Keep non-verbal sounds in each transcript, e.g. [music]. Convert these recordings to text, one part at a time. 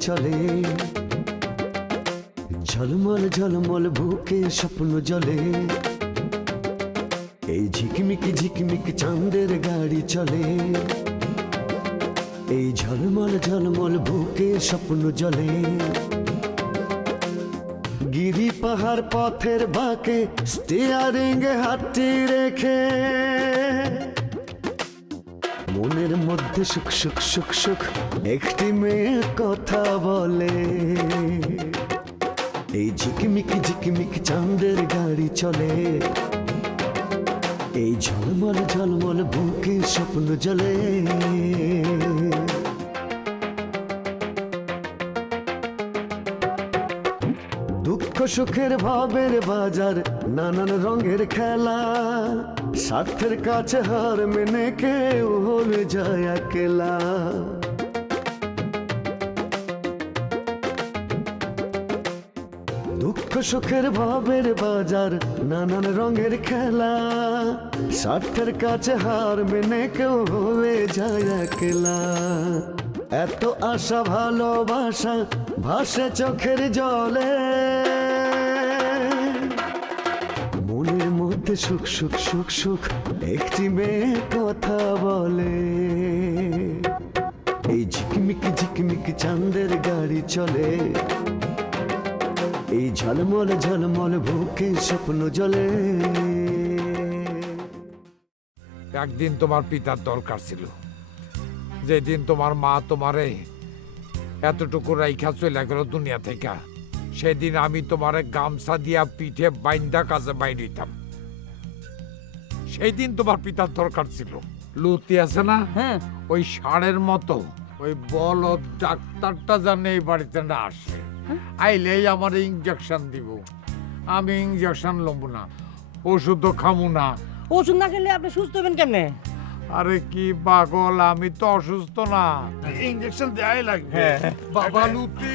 চলে। ঝলমল ঝলমল বুকে স্বপ্ন জলে এই ঝিকমিক ঝিকমিক চাঁদের গাড়ি চলে। এই ঝলমল ঝলমল বুকে স্বপ্ন জলে গিরি পাহাড় পথের বাঁকে স্টিয়ারিং হাতটি রেখে। মনের মধ্যে সুখ সুখ সুখ সুখ একটি মেয়ে কথা বলে। এই ঝিকমিক ঝিকমিক চাঁদের গাড়ি চলে। এই ঝলমল ঝলমল বুকে স্বপ্ন জলে দুঃখ সুখের ভাবের বাজার, নানান রঙের খেলা। স্বার্থের কাছে হার মেনে কেউ হলে যায় একলা। দুঃখ সুখের ভাবের বাজার, নানান রঙের খেলা। স্বার্থের কাছে হার মেনে কেউ হয়ে যায় একলা। এত আশা, ভালোবাসা ভাসে চোখের জলে। মধ্যে সুখ সুখ সুখ সুখ, একটি মেয়ে কথা বলে। এই ঝিকমিক ঝিকমিক চাঁদের গাড়ি চলে। এই ঝলমল ঝলমল বুকে স্বপ্ন জলে একদিন তোমার পিতার দরকার ছিল। যেদিন তোমার মা তোমারে এতটুকু রাইখা চলে গেল দুনিয়া থেকে, সেদিন আমি তোমারে গামছা দিয়া পিঠে বাইন্দা কাজে বাইর হইতাম। সেই দিন তোমার পিতার দরকার ছিল। লুতি আছে না? হ্যাঁ। ওই ষাঁড়ের মতো ওই বল ডাক্তারটা জানে এই বাড়িতে না আসে। আইলেই আমার ইঞ্জেকশন দিব। আমি ইঞ্জেকশন লম্বু না ওষুধও খামু না। ওষুধ না খেলে আপনি সুস্থ হবেন কেমনে? আরে কি পাগল আমি তো অসুস্থ না। ইঞ্জেকশন দেয়াই লাগবে। বাবা লুতি।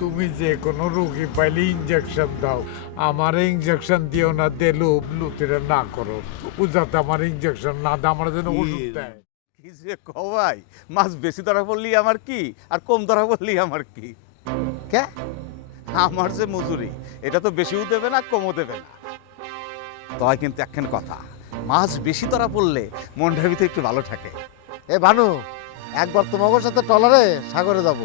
তুমি যে কোনো রোগী পাইলে ইঞ্জেকশন দাও। আমার ইঞ্জেকশন দিও না দেলু লুতিরে না করো। ও যাতে আমার ইঞ্জেকশন না দেয় আমার যেন ওষুধ দেয়। কি যে কবাই? মাছ বেশি ধরা পড়লি আমার কি? আর কম ধরা পড়লি আমার কি? কে? আমার যে মজুরি এটা তো বেশিও দেবে না কমও দেবে না। তয় কিন্তু একখান কথা। মাছ বেশি ধরা পড়লে মনটার ভিতরে একটু ভালো থাকে। এ ভানু একবার তোমাদের সাথে টলারে সাগরে যাব।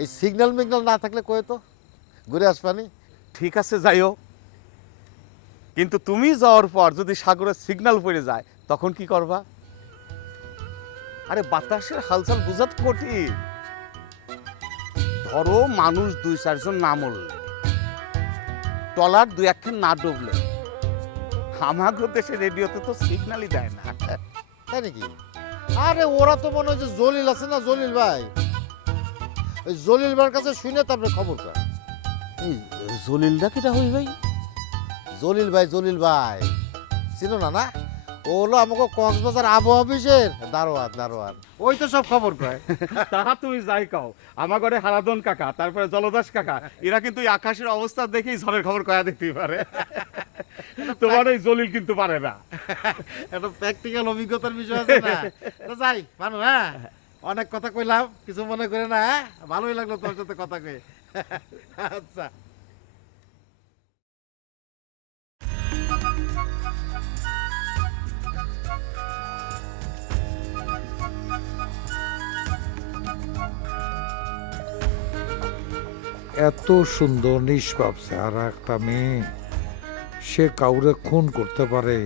এই সিগন্যাল মিগনাল না থাকলে কয়ে তো? ঘুরে আসবানি ঠিক আছে যাইও। কিন্তু তুমি যাওয়ার পর যদি সাগরের সিগন্যাল পড়ে যায় তখন কি করবা? আরে বাতাসের হালচাল বোঝা তো কঠিন। ধরো মানুষ দুই চারজন না মরলে টলার দুই একখান না ডুবলে আমাগো দেশে রেডিওতে তো সিগন্যালই দেয় না। তাই নাকি? আরে ওরা তো মনে হয় যে জলিল আছে না জলিল ভাই? ওই জলিল ভাইয়ের কাছে শুনে তারপরে খবর কর। এই জলিলটা কিটা হই ভাই। জলিল ভাই জলিল ভাই। চিনো না না? ও হলো আমাকে কক্সবাজার আবহাওয়া অফিসের দারোয়ান দারোয়ান। ওই তো সব খবর কয়। তাহা তুমি যাই কাও। আমার ঘরে হারাদন কাকা তারপরে জলদাস কাকা। এরা কিন্তু এই আকাশের অবস্থা দেখেই ঝড়ের খবর কয়া দেখতেই পারে। তোমার ওই জলিল কিন্তু পারে না। একটা প্র্যাকটিক্যাল অভিজ্ঞতার বিষয় আছে না? তো যাই ভানু হ্যাঁ? অনেক কথা কইলাম কিছু মনে করে না হ্যাঁ? ভালোই লাগল তোর সাথে কথা কয়ে। আচ্ছা। এত সুন্দর, নিষ্পাপ চেহারা একটা মেয়ে। সে কাউরে খুন করতে পারে,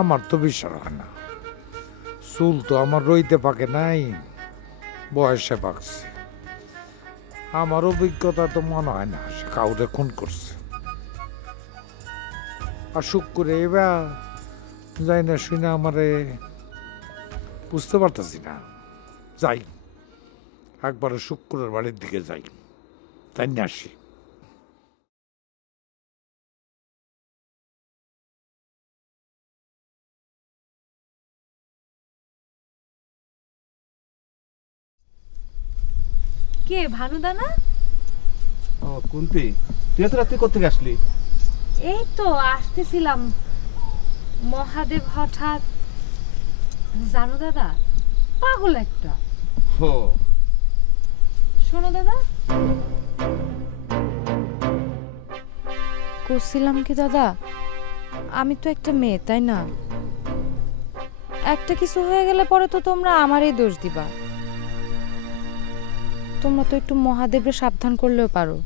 আমার তো বিশ্বাস হয় না। চুল তো আমার রইতে পাকে নাই, বয়সে পাকছে। আমার অভিজ্ঞতা তো মনে হয় না সে কাউরে খুন করছে। আর করে এবার যাই না শুনে আমারে, বুঝতে পারতেছি না। যাই, একবারে শুক্রের বাড়ির দিকে যাই। তাই নিয়ে আসি কে ভানুদানা? ও কুন্তি তুই এত রাত্রি কোথেকে আসলি? এই তো আসতেছিলাম। মহাদেব হঠাৎ জানো দাদা পাগল একটা। ওহো শোনো দাদা। করছিলাম কি দাদা? আমি তো একটা মেয়ে, তাই না? একটা কিছু হয়ে গেলে পরে তো তোমরা আমারই দোষ দিবা। তোমরা তো একটু মহাদেবের সাবধান করলেও পারো।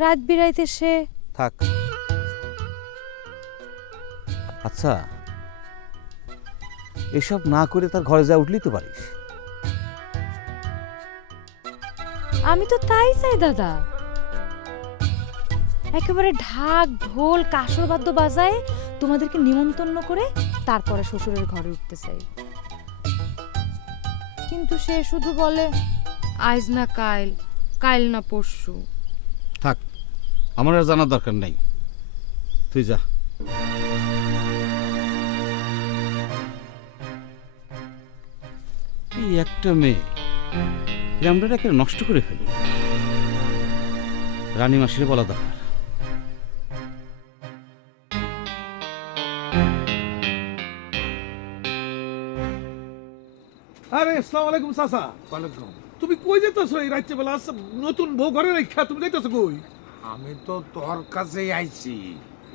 রাত বিরাইতে সে থাক। আচ্ছা এসব না করে তার ঘরে যা উঠলি তো পারিস। আমি তো তাই চাই, দাদা। একেবারে ঢাক, ঢোল, কাসর বাদ্য বাজায় তোমাদেরকে নিমন্ত্রণ করে তারপরে শ্বশুরের ঘরে উঠতে চাই। কিন্তু সে শুধু বলে আইজ না কাইল কাইল না পরশু। থাক, আমার আর জানার দরকার নেই। তুই যা। একটা মেয়ে। গ্রামটাকে নষ্ট করে ফেলি। রানী মাসির বলা দরকার। আরে আসসালামু আলাইকুম চাচা। ওয়ালাইকুম তুমি কই যেতেছো এই রাত্রে বেলা নতুন বউ ঘরে রেখা তুমি যাইতেছো কই? আমি তো তোর কাছেই আইছি।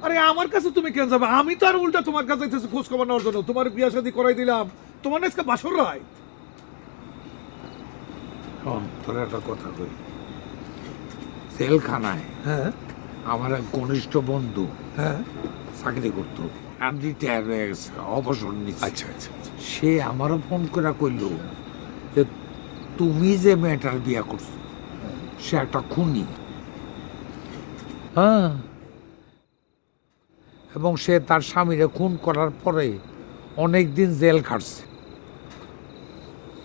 আরে আমার কাছে তুমি কেন যাবে? আমি তো আর উল্টা তোমার কাছে যাইতেছি খোঁজ খবর নেওয়ার জন্য। তোমার বিয়া শাদী করাই দিলাম। তোমার আজকে বাসর রায় শোন, তোর একটা কথা কই। জেলখানায় হ্যাঁ। আমার এক ঘনিষ্ঠ বন্ধু হ্যাঁ। চাকরি করতো। আমি রিটায়ার হয়ে গেছে অবসর নিচ্ছে। আচ্ছা আচ্ছা আচ্ছা। সে আমারও ফোন করে কইল যে তুমি যে মেয়েটার বিয়া করছ সে একটা খুনি। হ্যাঁ। এবং সে তার স্বামীরে খুন করার পরে অনেক দিন জেল খাটছে।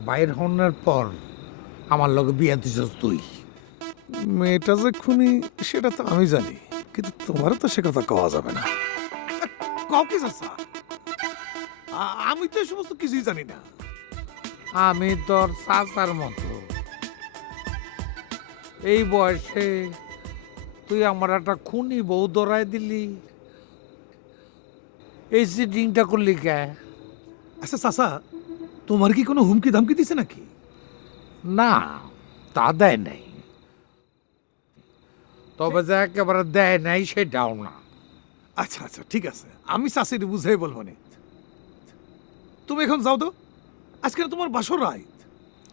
বাইর হনের পর আমার লগে বিয়া দিছস তুই? মেয়েটা যে খুনি সেটা তো আমি জানি কিন্তু তোমার তো সে কথা কওয়া যাবে না। কও কি চাচা? আমি তো সমস্ত কিছুই জানি না। আমি তোর চাচার মতো। এই বয়সে তুই আমার একটা খুনি বউ দৌড়ায় দিলি। এই সিটিংটা করলি কে? আচ্ছা চাচা তোমার কি কোনো হুমকি ধামকি দিছে নাকি? না তা দেয় নাই। তবে যে একেবারে দেয় নাই সেটাও না। আচ্ছা আচ্ছা ঠিক আছে। আমি চাষির বুঝাই বলব নে। তুমি এখন যাও তো। আজকে না তোমার বাসর রায়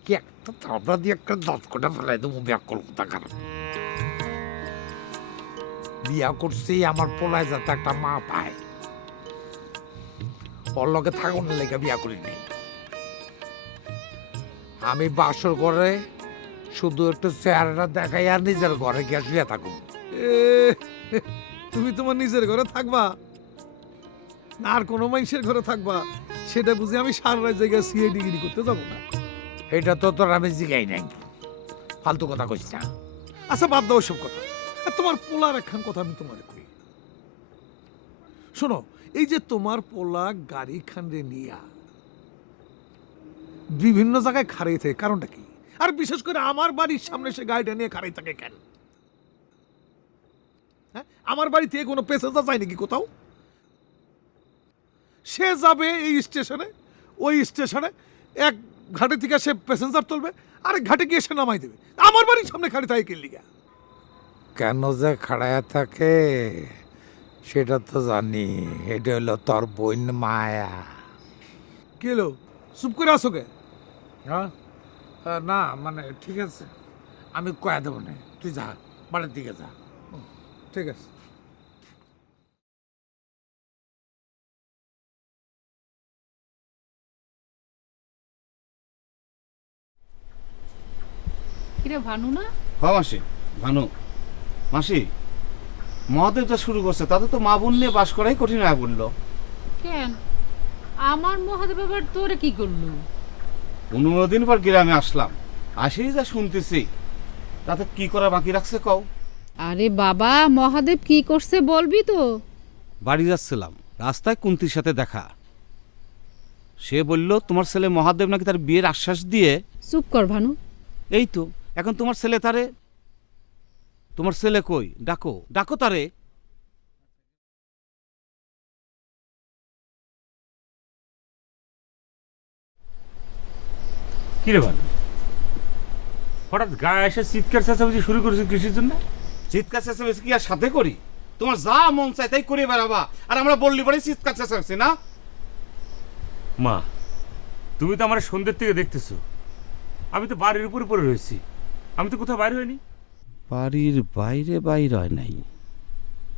কি একটা থাবড়া দিয়ে একটা দশ কোটা ফেলাই দেবো বিয়া করব টাকার বিয়া করছি আমার পোলায় যাতে একটা মা পায়। ওর লগে থাকুন লেগে বিয়া করি নাই আমি বাসর করে শুধু একটু চেহারাটা দেখাই আর নিজের ঘরে গিয়ে শুয়ে থাকুন এ, তুমি তোমার নিজের ঘরে থাকবা? না আর কোনো মানুষের ঘরে থাকবা? সেটা বুঝে আমি সারা রাত জায়গায় সিআই ডিগ্রি করতে যাব না। এটা তো তোর আমি জিগাই নাই। ফালতু কথা কইস না। আচ্ছা বাদ দাও সব কথা। আর তোমার পোলার একখান কথা আমি তোমার কই। শোনো এই যে তোমার পোলা গাড়ি খান্ডে নিয়া বিভিন্ন জায়গায় খাড়াই থাকে কারণটা কি? আর বিশেষ করে আমার বাড়ির সামনে সে গাড়িটা নিয়ে খাড়াই থাকে কেন? হ্যাঁ? আমার বাড়ি থেকে কোনো প্যাসেঞ্জার যায় নাকি কোথাও? সে যাবে এই স্টেশনে ওই স্টেশনে এক ঘাটে থেকে সে প্যাসেঞ্জার তুলবে আরেক ঘাটে গিয়ে সে নামাই দেবে। আমার বাড়ির সামনে খাড়ি থাকে কে লিগা? কেন যে খাড়ায়া থাকে সেটা তো জানি এটা হলো তোর বোন মায়া। কি হলো? চুপ করে আসো কে? হ্যাঁ? না মানে ঠিক আছে। আমি কয়া দেবো না তুই যা বাড়ির দিকে যা। ঠিক আছে। কিরে ভানু না? হ্যাঁ মাসি। ভানু। মাসি মহাদেব যা শুরু করছে তাতে তো মা বোন নিয়ে বাস করাই কঠিন হয়ে পড়ল। কেন? আমার মহাদেব আবার তোরে কি করল? পনেরো দিন পর গ্রামে আসলাম। আসেই যা শুনতেছি। তাতে কি করা বাকি রাখছে কও? আরে বাবা মহাদেব কি করছে বলবি তো। বাড়ি যাচ্ছিলাম। রাস্তায় কুন্তির সাথে দেখা। সে বলল তোমার ছেলে মহাদেব নাকি তার বিয়ের আশ্বাস দিয়ে? চুপ কর ভানু। এই তো এখন তোমার ছেলে তারে? তোমার ছেলে কই? ডাকো ডাকো তারে। কি রে ভাই হঠাৎ গায়ে এসে চিৎকার চেঁচামেচি শুরু করেছে কৃষির জন্য? চিৎকার চেঁচামেচি কি আর সাথে করি? তোমার যা মন চায় তাই করে বেড়াবা। আর আমরা বললি পরে চিৎকার চেঁচামেচি না? মা তুমি তো আমার সন্ধ্যের থেকে দেখতেছো। আমি তো বাড়ির উপরে পড়ে রয়েছি। আমি তো কোথাও বাইরে হইনি। বাড়ির বাইরে বাইরে হয় নাই।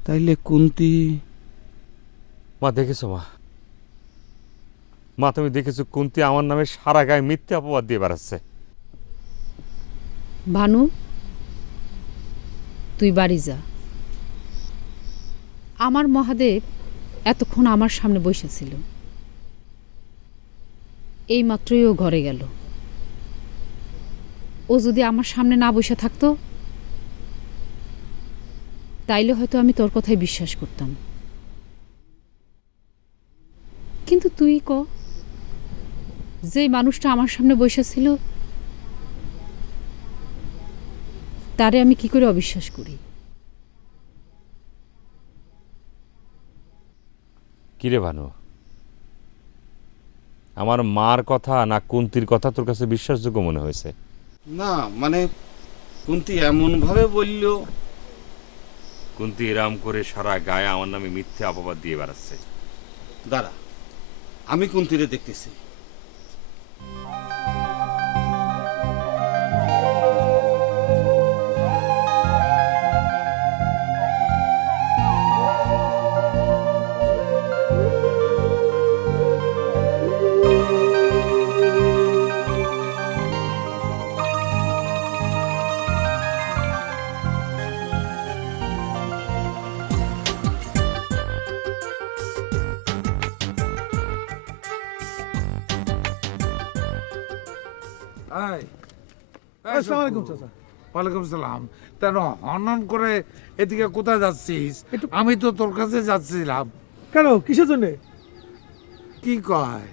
তাইলে কুন্তি? মা দেখেছ মা মা, তুমি দেখেছ কুন্তি আমার নামে সারা গায়ে মিথ্যে অপবাদ দিয়ে বেড়াচ্ছে। ভানু, তুই বাড়ি যা। আমার মহাদেব এতক্ষণ আমার সামনে বসেছিল এই মাত্রই ও ঘরে গেল। ও যদি আমার সামনে না বসে থাকতো, তাইলে হয়তো আমি তোর কথায় বিশ্বাস করতাম। কিন্তু তুই ক? যে মানুষটা আমার সামনে বসেছিল তারে আমি কি করে অবিশ্বাস করি? কিরে ভানু? আমার মার কথা না কুন্তির কথা তোর কাছে বিশ্বাসযোগ্য মনে হয়েছে? না মানে কুন্তি এমন ভাবে বলল। কুন্তি এরাম করে সারা গায়ে আমার নামে মিথ্যে অপবাদ দিয়ে বেড়াচ্ছে। দাঁড়া আমি কুন্তিরে দেখতেছি। আসসালামু আলাইকুম চাচা। ওয়ালাইকুম সালাম তেন হনন করে এদিকে কোথায় যাচ্ছিস? আমি তো তোর কাছে যাচ্ছিলাম। কেন? কিসের জন্য? কি কয়?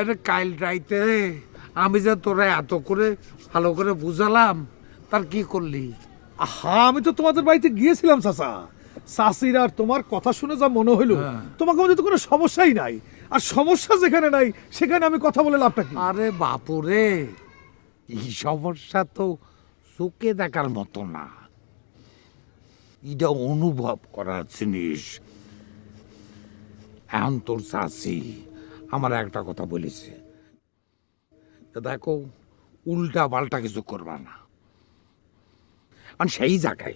এটা কাইল রাইতে আমি যে তোরা এত করে ভালো করে বুঝালাম তার কি করলি? হ্যাঁ আমি তো তোমাদের বাড়িতে গিয়েছিলাম চাচা। শাশির আর তোমার কথা শুনে যা মনে হইল হ্যাঁ। তোমাকে মধ্যে তো কোনো সমস্যাই নাই। আর সমস্যা যেখানে নাই সেখানে আমি কথা বলে লাভটা কি? আরে বাপুরে এই সমস্যা তো চোখে দেখার মতো না। এটা অনুভব করার জিনিস। এখন তোর চাষি আমার একটা কথা বলেছে। দেখো, উল্টা পাল্টা কিছু করবা না। আর সেই জায়গায়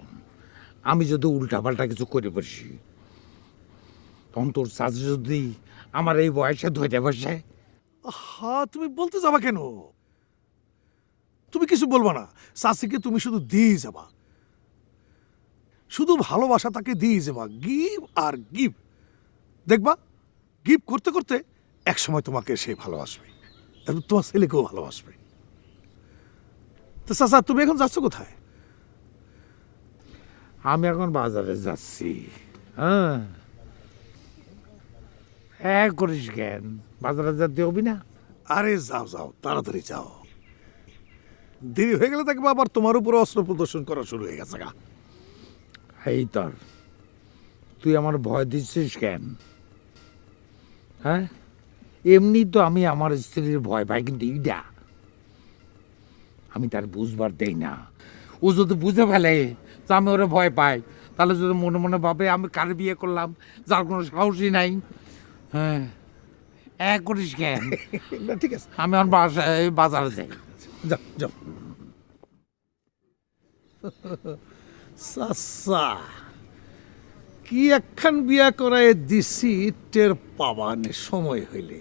আমি যদি উল্টা পাল্টা কিছু করে বসি, তখন তোর চাষি যদি আমার এই বয়সে ধরে বসে? হ্যাঁ তুমি বলতে যাবা কেন? তুমি কিছু বলবা না। শাশিকে তুমি শুধু দিয়ে যাবা। শুধু ভালোবাসা তাকে দিয়ে যাবা। গিভ আর গিভ। দেখবা গিভ করতে করতে এক সময় তোমাকে সে ভালোবাসবে। এবং তোমার ছেলেকেও ভালোবাসবে। তো চাচা তুমি এখন যাচ্ছ কোথায়? আমি এখন বাজারে যাচ্ছি। হ্যাঁ। হ্যাঁ করিস জ্ঞান বাজারে যেতে হবি না। আরে যাও যাও তাড়াতাড়ি যাও। দেরি হয়ে গেলে দেখবা আবার তোমার উপর অস্ত্র প্রদর্শন করা শুরু হয়ে গেছে গা। এই তোর তুই আমার ভয় দিচ্ছিস কেন? হ্যাঁ? এমনি তো আমি আমার স্ত্রীর ভয় পাই কিন্তু ইডা আমি তার বুঝবার দেই না। ও যদি বুঝে ফেলে যে আমি ওরা ভয় পাই তাহলে যদি মনে মনে ভাবে আমি কার বিয়ে করলাম যার কোনো সাহসই নাই হ্যাঁ এক করিস কেন? [laughs] ঠিক আছে। আমি আমার বাসায় বাজারে যাই। সাসা, কি একখান বিয়া করায় দিছি টের পাবানে সময় হইলে?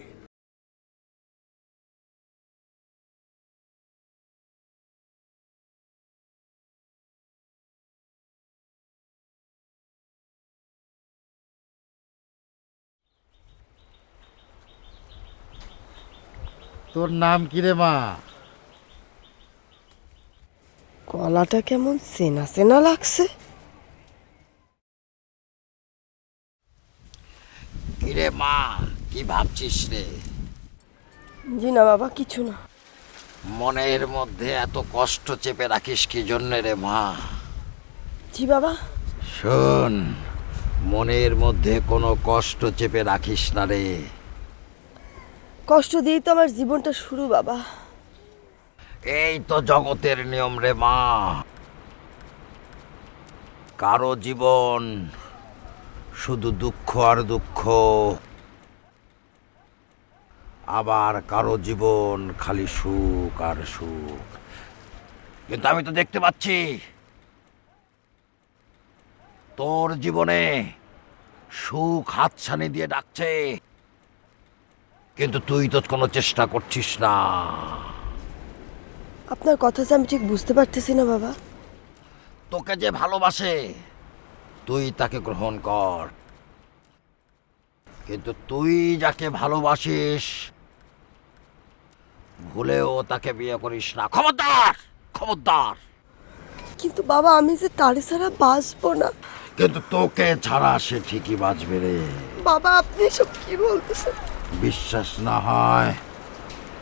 তোর নাম কি রে মা? গলাটা কেমন চেনা চেনা লাগছে। কিরে মা কি ভাবছিস রে? জি না বাবা কিছু না। মনের মধ্যে এত কষ্ট চেপে রাখিস কি জন্যে রে মা? জি বাবা। শোন মনের মধ্যে কোনো কষ্ট চেপে রাখিস না রে। কষ্ট দিয়েই তো আমার জীবনটা শুরু বাবা। এই তো জগতের নিয়ম রে মা। কারও জীবন শুধু দুঃখ আর দুঃখ। আবার কারও জীবন খালি সুখ আর সুখ। কিন্তু আমি তো দেখতে পাচ্ছি, তোর জীবনে সুখ হাতছানি দিয়ে ডাকছে, কিন্তু তুই তো কোনো চেষ্টা করছিস না। আপনার কথা যে আমি ঠিক বুঝতে পারতেছি না বাবা। তোকে যে ভালোবাসে তুই তাকে গ্রহণ কর। কিন্তু তুই যাকে ভালোবাসিস ভুলেও তাকে বিয়ে করিস না। খবরদার খবরদার। কিন্তু বাবা আমি যে তারে ছাড়া বাঁচবো না। কিন্তু তোকে ছাড়া সে ঠিকই বাঁচবে রে। বাবা আপনি সব কি বলতেছেন? বিশ্বাস না হয়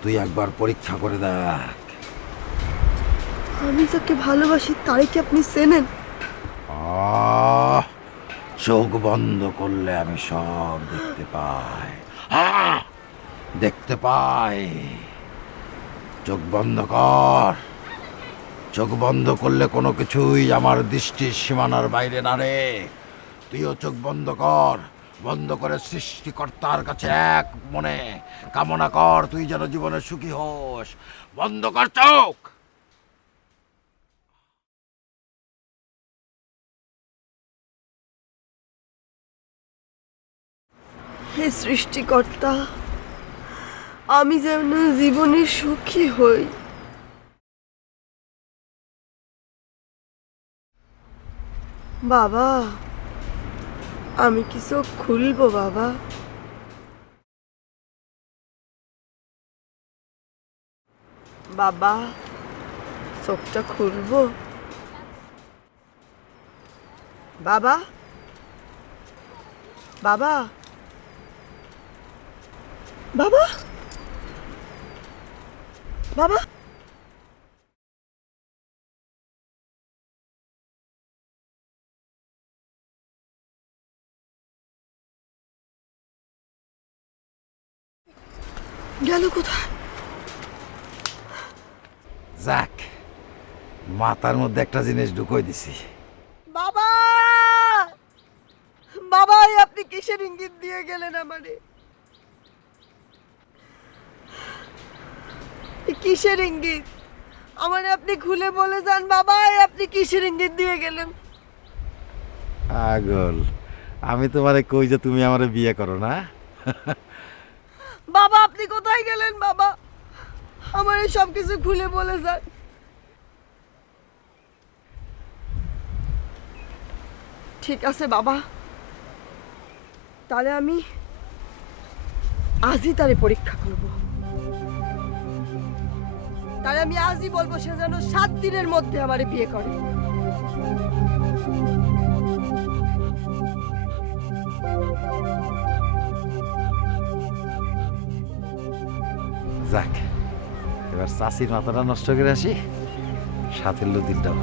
তুই একবার পরীক্ষা করে দেখ। আমি যাকে ভালোবাসি তারে কি আপনি চেনেন? আহ, চোখ বন্ধ করলে আমি সব দেখতে পাই। আহ, দেখতে পাই। চোখ বন্ধ কর। চোখ বন্ধ করলে কোনো কিছুই আমার দৃষ্টির সীমানার বাইরে না রে। তুইও চোখ বন্ধ কর। বন্ধ করে সৃষ্টিকর্তার কাছে এক মনে কামনা কর তুই যেন জীবনে সুখী হোস। বন্ধ কর চোখ! হে সৃষ্টিকর্তা, আমি যেন জীবনে সুখী হই। বাবা, আমি কি চোখ খুলবো বাবা? বাবা, চোখটা খুলবো? বাবা বাবা বাবা? বাবা? গেল কোথায়? যাক মাথার মধ্যে একটা জিনিস ঢুকোই দিছি। বাবা! বাবা আপনি কিসের ইঙ্গিত দিয়ে গেলেন আমারে? কিসের ইঙ্গিত? আমারে আপনি খুলে বলে যান বাবা আপনি কিসের ইঙ্গিত দিয়ে গেলেন? পাগল। আমি তোমারে কই যে তুমি আমারে বিয়ে করো না? বাবা আপনি কোথায় গেলেন বাবা? আমার সব কিছু খুলে বলে যান। ঠিক আছে বাবা। তাহলে আমি আজই তারে পরীক্ষা করব। তাহলে আমি আজই বলব সে যেন সাত দিনের মধ্যে আমারে বিয়ে করে। যাক এবার চাষির মাথাটা নষ্ট করে আসি সাথের লদিনটাও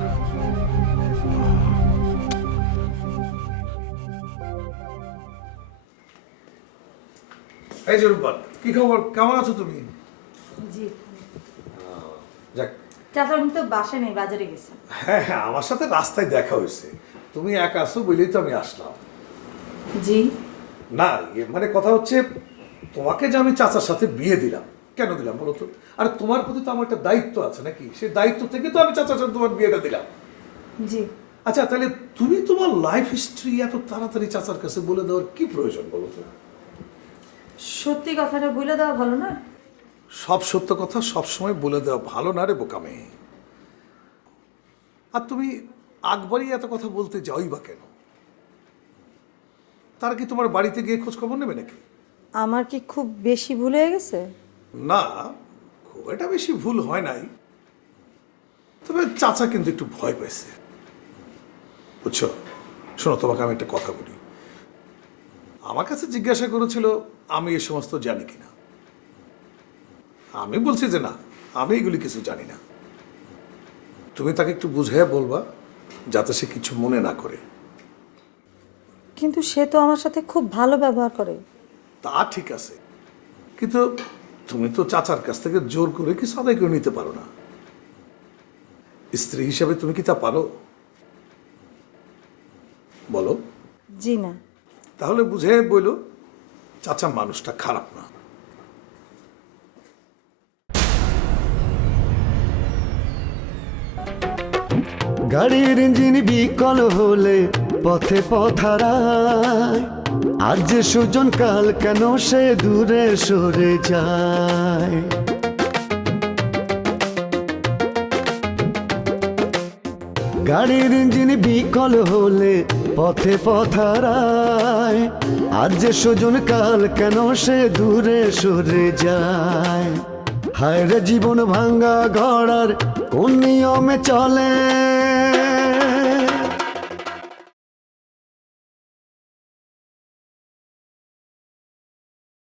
এই যে রূপবান কি খবর? কেমন আছো তুমি জি যাক চাচা আমি তো বাসায় নেই বাজারে গেছে। হ্যাঁ হ্যাঁ আমার সাথে রাস্তায় দেখা হয়েছে। তুমি একা আছো বলেই তো আমি আসলাম। জি। না ইয়ে মানে কথা হচ্ছে তোমাকে যে আমি চাচার সাথে বিয়ে দিলাম কেন দিলাম বলো তো? আর তোমার প্রতি তো আমার একটা দায়িত্ব আছে নাকি? সেই দায়িত্ব থেকে তো আমি চাচার সাথে তোমার বিয়েটা দিলাম। জি। আচ্ছা তাহলে তুমি তোমার লাইফ হিস্ট্রি এত তাড়াতাড়ি চাচার কাছে বলে দেওয়ার কি প্রয়োজন বলো তো? সত্যি কথাটা বলে দেওয়া ভালো না সব সত্য কথা সব সময় বলে দেওয়া ভালো না রে বোকামে। আর তুমি আকবরই এত কথা বলতে যাওই বা কেন? তার কি তোমার বাড়িতে গিয়ে খোঁজ খবর নেবে নাকি? আমার কি খুব বেশি ভুল হয়ে গেছে? না খুব একটা বেশি ভুল হয় নাই। তবে চাচা কিন্তু একটু ভয় পেয়েছে। বুঝছ? শোনো তোমাকে আমি একটা কথা বলি। আমার কাছে জিজ্ঞাসা করেছিল আমি এ সমস্ত জানি কিনা। আমি বলছি যে না আমি এগুলি কিছু জানি না। তুমি তাকে একটু বুঝিয়ে বলবা যাতে সে কিছু মনে না করে। কিন্তু সে তো আমার সাথে খুব ভালো ব্যবহার করে। তা ঠিক আছে কিন্তু তুমি তো চাচার কাছ থেকে জোর করে কিছু আদায় করে নিতে পারো না। স্ত্রী হিসাবে তুমি কি তা পারো? বলো। জি না। তাহলে বুঝে বইল চাচা মানুষটা খারাপ না। গাড়ির ইঞ্জিন বিকল হলে পথে পথারায় আজ যে সুজন কাল কেন সে দূরে সরে যায়? গাড়ির ইঞ্জিন বিকল হলে পথে পথারায় আজ যে সুজন কাল কেন সে দূরে সরে যায়? হায় জীবন ভাঙ্গা ঘড়ার কোন নিয়মে চলে?